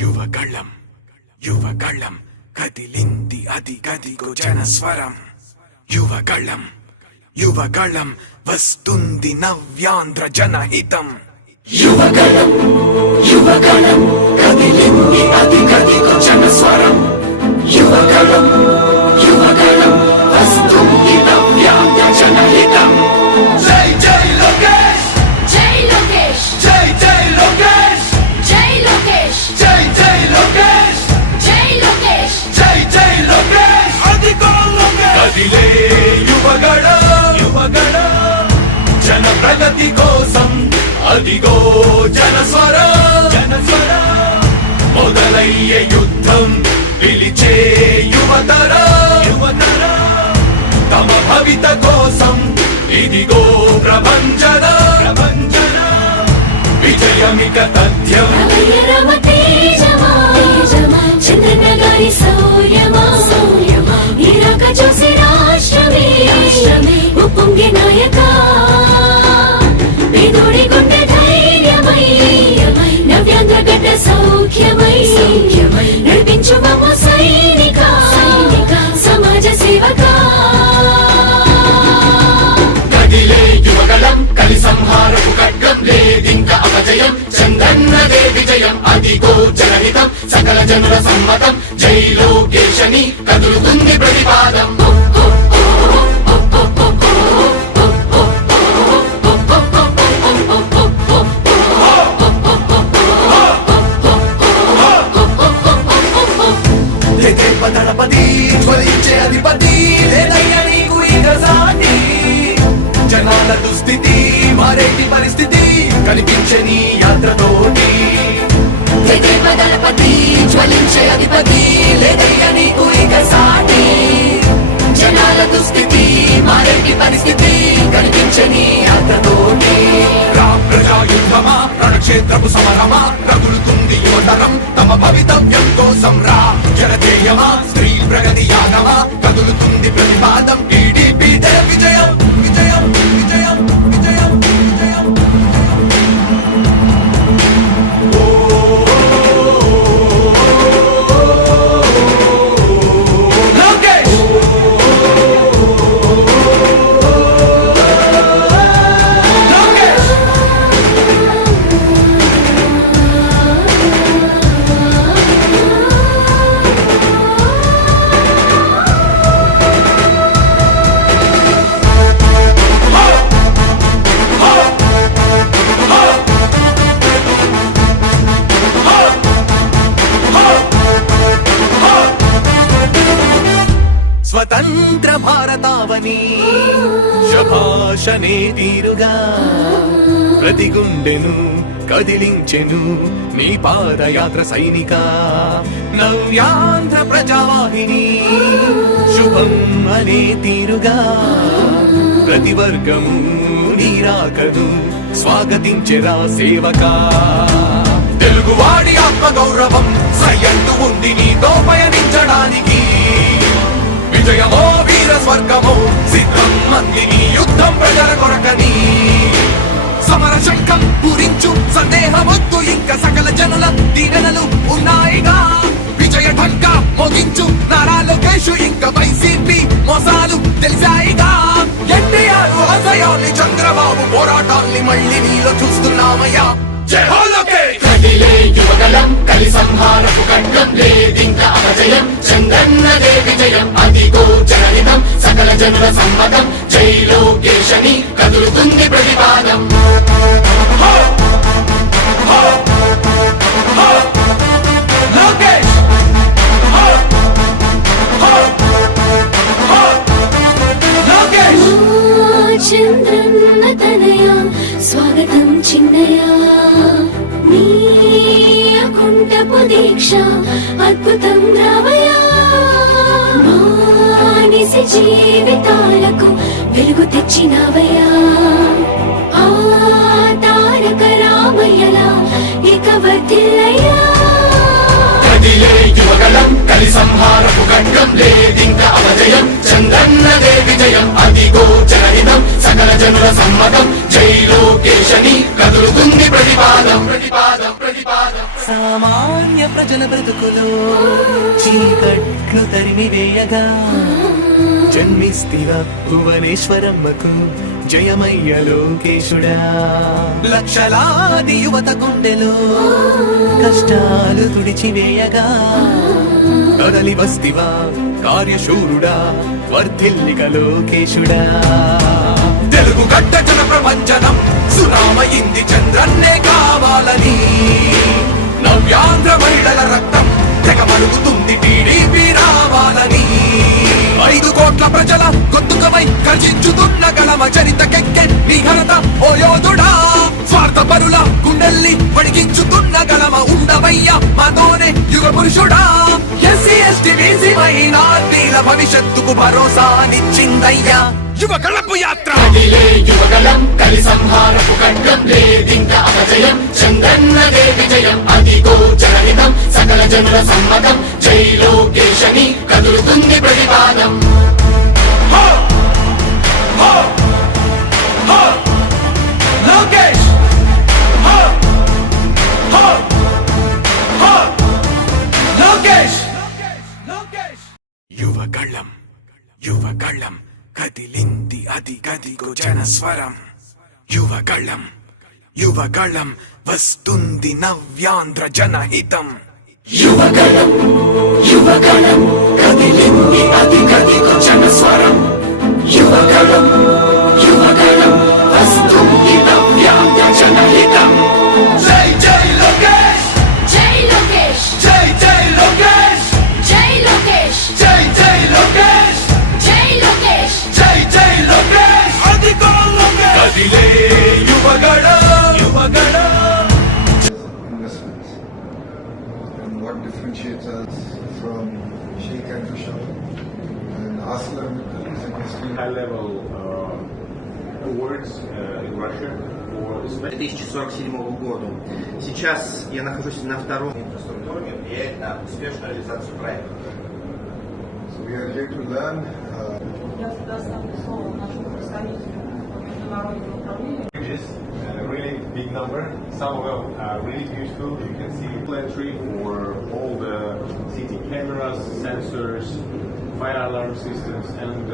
యువగళం యువగళం కదిలింది అది గదిగో జనస్వరం. యువగళం యువగళం వస్తుంది నవ్యాంధ్ర జనహితం. యువగళం యువగళం కదిలింది అది గదిగో జనస్వరం. యువగళం యువగళం వస్తుంది నవ్యాంధ్ర జనహితం. జై జై లోకేష్ జై లోకేష్ జై జై లోకేష్ జై లోకేష్ జై జై లోకేష్ జై లోకేష్ జై జై లోకేష్ అదిగో లోకేష్. కదిలే యువగళం యువగళం జన ప్రగతి కోసం అదిగో జనస్వరం. జనస్వరం మొదలయ్యే యుద్ధం పిలిచే యువతరం. యువతరం తమ భవిత కోసం ఇదిగో ప్రభంజనం. ప్రభంజనం విజయమిక తథ్యం. రమయ రమ తేజమా చంద్రన్న గారి శౌర్యమా నీరాక చూసి రాష్ట్రమే ఉప్పొంగే నాయక పేదోడి గుండె ధైర్యమై నవ్యాంధ్ర గడ్డ సౌఖ్యమై నడిపించు మమ్మ సైనిక సమాజ సేవక. కదిలే యువగళం కలి సంహారపు ఖడ్గం లేదింక అపజయం. చంద్రన్నదే విజయం అదిగో జనహితం సకల జనుల సమ్మతం. జై లోకేశని కదులుతుంది ప్రతిపాదం. దళపతి జ్వలించే అధిపతి లేదయ్య నీకు ఇక సాటి. జనాల దుస్థితి మారేటి పరిస్థితి కనిపించే నీ యాత్రతోటి. దళపతి జ్వలించే అధిపతి లేదయ్య నీకు ఇక సాటి. జనాల దుస్థితి మారేటి పరిస్థితి కనిపించే నీ యాత్రతోటి. ప్రజాయుద్ధమా రణక్షేత్రపు సమరమా రగులుతుంది యువతరం తమ భవితవ్యం కోసం. రా జనజేయమా స్త్రీ ప్రగతి యానమా కదులుతుంది ప్రతిపాదం. టీడీపీ జయ విజయం విజయం విజయం విజయం విజయం. లోకేష్ స్వతంత్ర భారతావని శభాషనే తీరుగా ప్రతి గుండెను కదిలించెను నీ పాదయాత్ర సైనిక. నవ్యాంధ్ర ప్రజావాహిని శుభం అనే తీరుగా ప్రతి వర్గము నీరాకను స్వాగతించెరా సేవకా. తెలుగువాడి ఆత్మగౌరవం సయ్యంటూ ఉంది నీతో పయనించడానికి. విజయమో వీర స్వర్గమో సిద్ధం మందిని యుద్ధం ప్రజల కొరకని. సమర శంఖం పూరించు సందేహమొద్దు ఇంక సకల జనుల దీవెనలు ఉన్నాయిగా. విజయ ఢంకా మోగించు నారా లోకేష్ ఇంక వైసీపీ మోసాలు తెలిసాయిగా. ఎన్టీఆర్ ఆశయాల్ని చంద్రబాబు పోరాటాల్ని మళ్ళీ నీలో చూస్తున్నామయ్యా. జై హో లోకేష్. కదిలే యువగళం కలి సంహారపు ఖడ్గం లేదింక అపజయం. చంద్రన్నదే విజయం అదిగో జనహితం సకల జనుల సమ్మతం. జై లోకేశని కదులుతుంది ప్రతిపాదం. లోకేష్ లోకేష్ చంద్రన్న తనయ స్వాగతం చిన్నయ నీ అకుంఠపు దీక్ష అద్భుతం రావయ. మానిసి జీవితాలకు వెలుగు తెచ్చినవయ్యా. ఆ తారక రామయ్యలా ఇక వర్ధిల్లయ్యా. కదిలే యువగళం కలి సంహారపు ఖడ్గం లేదింక అపజయం. చంద్రన్నదే విజయం అదిగో జనహితం సకల జనుల సమ్మతం. జై లోకేశని కదులుతుంది ప్రతిపాదం. ప్రతిపాదం ప్రతిపాదం. సామాన్య ప్రజల బ్రతుకులో చీకట్లు తరిమివేయగా జన్మిస్తివా భువనేశ్వరమ్మకు జయమయ్య లోకేశుడా. లక్షలాది యువత గుండెలో కష్టాలు తుడిచివేయగా కదలి వస్తివా కార్యశూరుడా వర్ధిల్లిక లోకేశుడా. తెలుగు గడ్డ జన ప్రపంచనం సునామయింది చంద్రన్నే కావాలని నవ్యాంధ్ర మహిళల రక్తం తెగమరుగుతుంది టీడీపీ రావాలని 5 కోట్ల ప్రజల గొంతుకమై గర్జించుతున్న గలమ చరితకెక్కె నీ ఘనత ఓ యోధుడా. స్వార్థ పరుల గుండెల్ని వడిగించుతున్న గలమ ఉండవయ్య మాతోనే యుగ పురుషుడా. ఎస్సీ ఎస్టీ బీసీ మైనార్టీల భవిష్యత్తుకు భరోసానిచ్చిందయ్యా యువ కళపు యాత్ర. కదిలే యువగలం కలి సంహారపు ఖడ్గం లేదింక అపజయం చంద్రన్నదే విజయం అదిగో జనహితం సకల జనుల సమ్మతం జై లోకేశని కదులుతుంది ప్రతిపాదం. హో! హో! హో! లోకేష్! హో! హో! హో! లోకేష్! యువగళం యువగళం కదిలింది అది గదిగో జనస్వరం. యువగళం యువగళం వస్తుంది నవ్యాంధ్ర జనహితం. యువగలం యువగలం కదిలింది అది గదిగో జనస్వరం. యువగలం యువగలం వస్తుంది నవ్యాంధ్ర జనహితం. జై జై లోకేష్ జై లోకేష్ జై జై లోకేష్ జై లోకేష్ జై జై లోకేష్ జై లోకేష్ జై జై లోకేష్ అదిగో లోకేష్. కదిలే Yuvagalam Yuvagalam. investments. And what differentiates us from Sheikh and Vishal and ArcelorMittal is industry. high-level awards in Russia for 2047 году. Сейчас я нахожусь на втором инфраструктуре, влияет на успешную реализацию проекта. So we are here to learn. Я всегда ставлю слово нашему представителю по международному управлению. Just a really big number. Some of them are really beautiful. You can see entry for all the city cameras, sensors, fire alarm systems, and